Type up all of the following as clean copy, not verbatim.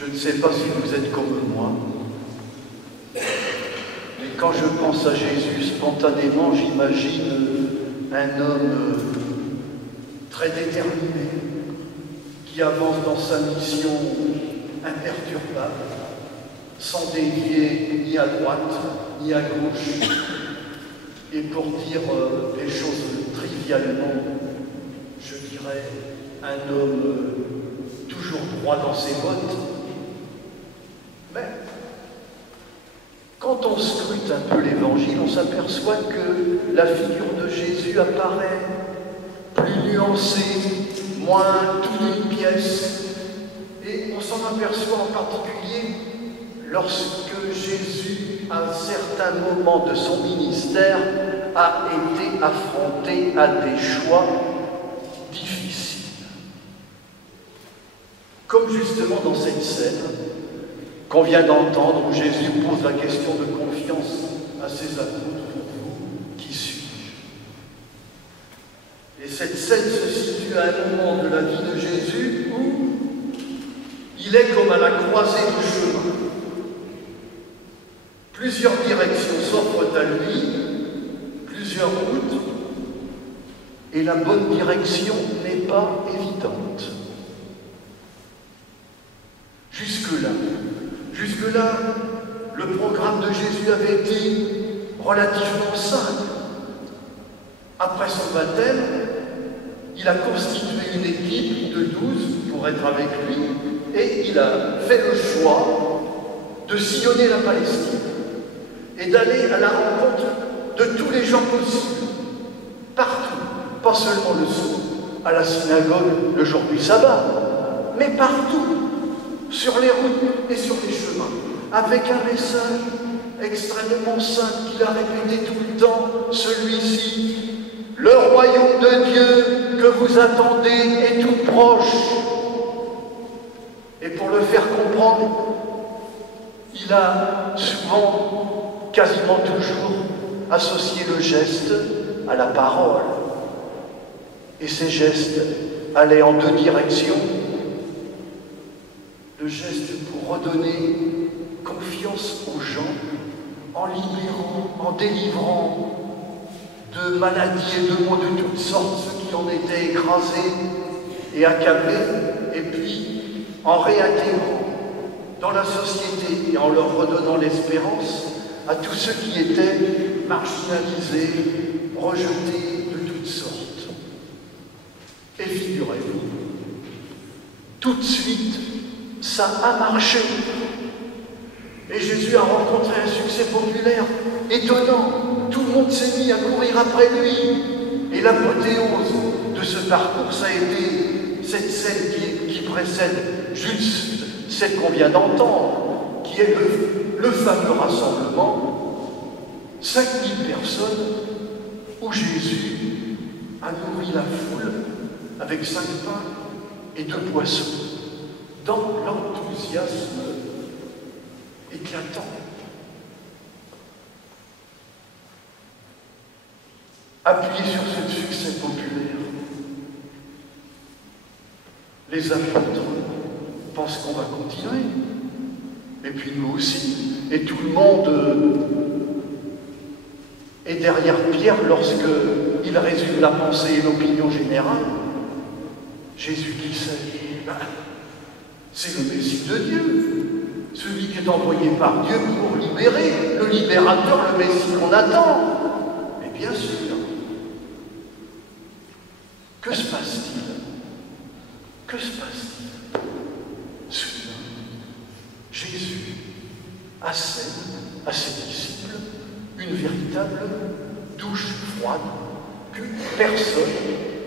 Je ne sais pas si vous êtes comme moi, mais quand je pense à Jésus, spontanément, j'imagine un homme très déterminé, qui avance dans sa mission imperturbable, sans dévier ni à droite ni à gauche. Et pour dire les choses trivialement, je dirais un homme toujours droit dans ses bottes. Mais quand on scrute un peu l'Évangile, on s'aperçoit que la figure de Jésus apparaît plus nuancée, moins tout d'une pièce. Et on s'en aperçoit en particulier lorsque Jésus, à un certain moment de son ministère, a été affronté à des choix difficiles. Comme justement dans cette scène qu'on vient d'entendre, où Jésus pose la question de confiance à ses apôtres: pour vous, qui suis-je? Et cette scène se situe à un moment de la vie de Jésus où il est comme à la croisée du chemin. Plusieurs directions s'offrent à lui, plusieurs routes, et la bonne direction n'est pas évidente. Jusque-là, le programme de Jésus avait été relativement simple. Après son baptême, il a constitué une équipe de 12 pour être avec lui, et il a fait le choix de sillonner la Palestine et d'aller à la rencontre de tous les gens possibles, partout, pas seulement le soir, à la synagogue le jour du sabbat, mais partout, sur les routes et sur les chemins, avec un message extrêmement simple qu'il a répété tout le temps, celui-ci: le royaume de Dieu que vous attendez est tout proche. Et pour le faire comprendre, il a souvent, quasiment toujours, associé le geste à la parole. Et ces gestes allaient en deux directions. Le geste pour redonner confiance aux gens, en libérant, en délivrant de maladies et de maux de toutes sortes ceux qui en étaient écrasés et accablés, et puis en réintégrant dans la société et en leur redonnant l'espérance à tous ceux qui étaient marginalisés, rejetés de toutes sortes. Et figurez-vous, tout de suite, ça a marché. Et Jésus a rencontré un succès populaire étonnant. Tout le monde s'est mis à courir après lui. Et l'apothéose de ce parcours, ça a été cette scène qui précède juste celle qu'on vient d'entendre, qui est le fameux rassemblement, 5000 personnes, où Jésus a nourri la foule avec 5 pains et 2 poissons, dans l'enthousiasme éclatant. Appuyé sur ce succès populaire, les apôtres pensent qu'on va continuer, et puis nous aussi, et tout le monde est derrière Pierre lorsqu'il résume la pensée et l'opinion générale. Jésus qui c'est? C'est le Messie de Dieu, celui qui est envoyé par Dieu pour libérer, le libérateur, le Messie qu'on attend. Mais bien sûr, que se passe-t-il? Que se passe-t-il? Soudain, Jésus assène à ses disciples une véritable douche froide que personne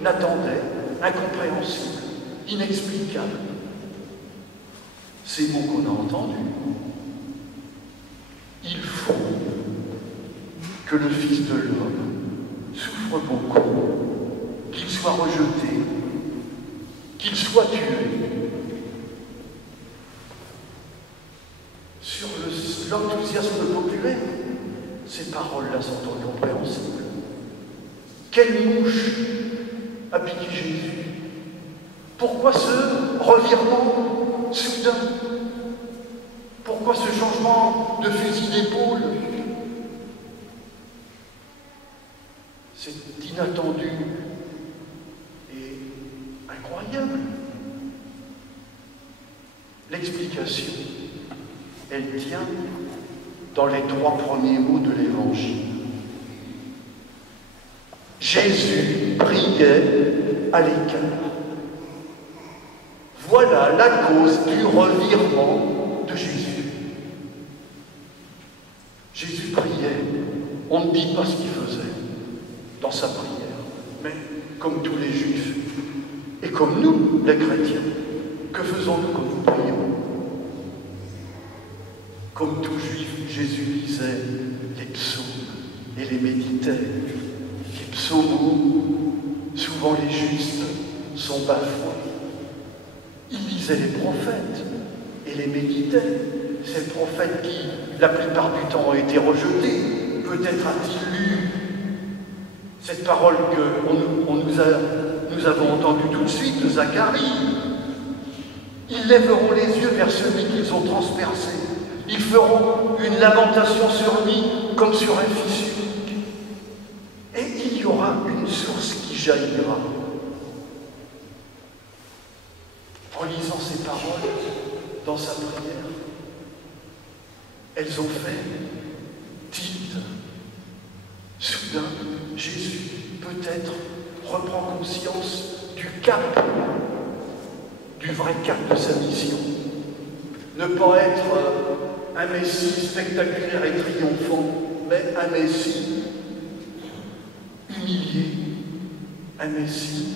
n'attendait, incompréhensible, inexplicable. Ces mots qu'on a entendus: il faut que le Fils de l'homme souffre beaucoup, qu'il soit rejeté, qu'il soit tué. Sur l'enthousiasme populaire, ces paroles-là sont incompréhensibles. Quelle mouche a piqué Jésus? Pourquoi ce revirement soudain? Pourquoi ce changement de fusil d'épaule? C'est inattendu et incroyable. L'explication, elle tient dans les 3 premiers mots de l'Évangile. Jésus priait à l'écart. Voilà la cause du revirement de Jésus. Jésus priait, on ne dit pas ce qu'il faisait dans sa prière, mais comme tous les Juifs, et comme nous, les chrétiens, que faisons-nous quand nous prions? Comme tout Juif, Jésus lisait les psaumes et les méditait. Les psaumes où souvent les justes sont bafoués. Il lisait les prophètes et les méditait. Ces prophètes qui, la plupart du temps, ont été rejetés. Peut-être a-t-il lu cette parole que nous avons entendue tout de suite de Zacharie. Ils lèveront les yeux vers celui qu'ils ont transpercé. Ils feront une lamentation sur lui comme sur un fissure. Et il y aura une source qui jaillira. En lisant ces paroles dans sa prière, elles ont fait tilt. Soudain, Jésus, peut-être, reprend conscience du cap, du vrai cap de sa mission. Ne pas être un Messie spectaculaire et triomphant, mais un Messie humilié, un Messie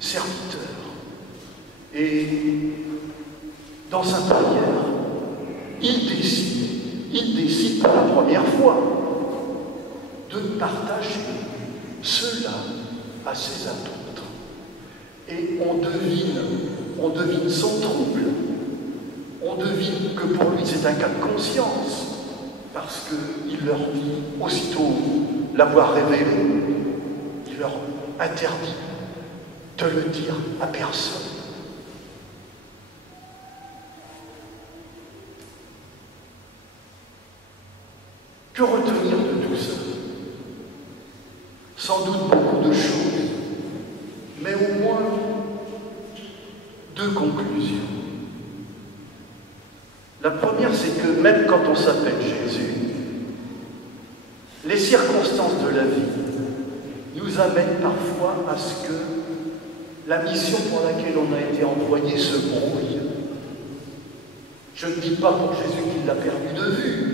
serviteur. Et dans sa prière, il décide pour la première fois de partager cela à ses apôtres. Et on devine son trouble. On devine que pour lui c'est un cas de conscience, parce qu'il leur dit, aussitôt l'avoir révélé, il leur interdit de le dire à personne. Que retenir de tout ça? Sans doute beaucoup de choses, mais au moins 2 conclusions. La première, c'est que même quand on s'appelle Jésus, les circonstances de la vie nous amènent parfois à ce que la mission pour laquelle on a été envoyé se brouille. Je ne dis pas pour Jésus qu'il l'a perdu de vue,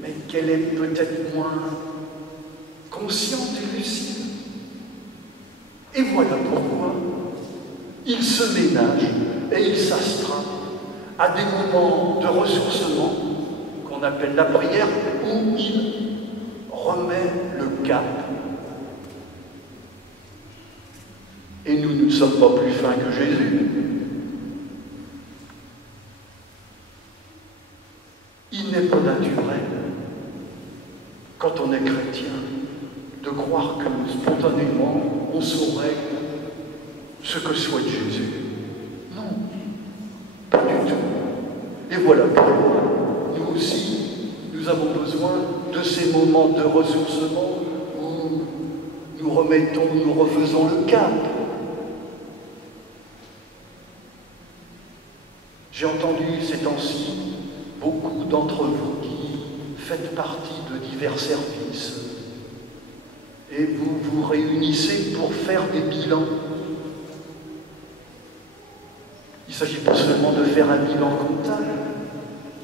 mais qu'elle est peut-être moins consciente et lucide. Et voilà pourquoi il se ménage et il s'astreint à des moments de ressourcement qu'on appelle la prière, où il remet le cap. Et nous ne sommes pas plus fins que Jésus. Il n'est pas naturel, quand on est chrétien, de croire que spontanément on saurait ce que souhaite Jésus. Non, pas du tout. Et voilà pourquoi nous aussi, nous avons besoin de ces moments de ressourcement où nous remettons, nous refaisons le cap. J'ai entendu ces temps-ci beaucoup d'entre vous qui faites partie de divers services et vous vous réunissez pour faire des bilans. Il ne s'agit pas seulement de faire un bilan comptable,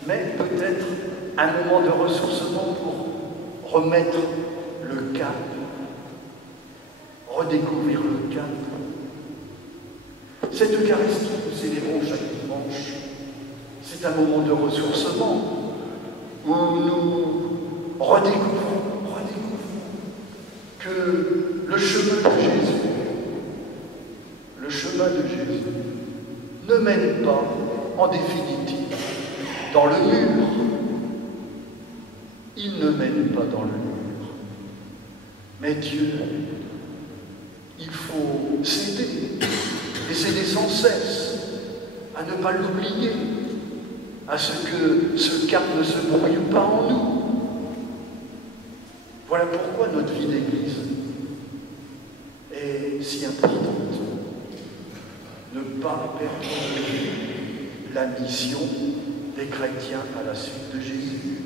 mais peut-être un moment de ressourcement pour remettre le cap, redécouvrir le cap. Cette Eucharistie que nous célébrons chaque dimanche, c'est un moment de ressourcement où nous redécouvrons que le chemin de Jésus ne mène pas, en définitive, dans le mur. Il ne mène pas dans le mur. Mais Dieu, il faut s'aider, et s'aider sans cesse, à ne pas l'oublier, à ce que ce cap ne se brouille pas en nous. Voilà pourquoi notre vie d'Église est si importante. Ne pas perdre de vue la mission des chrétiens à la suite de Jésus.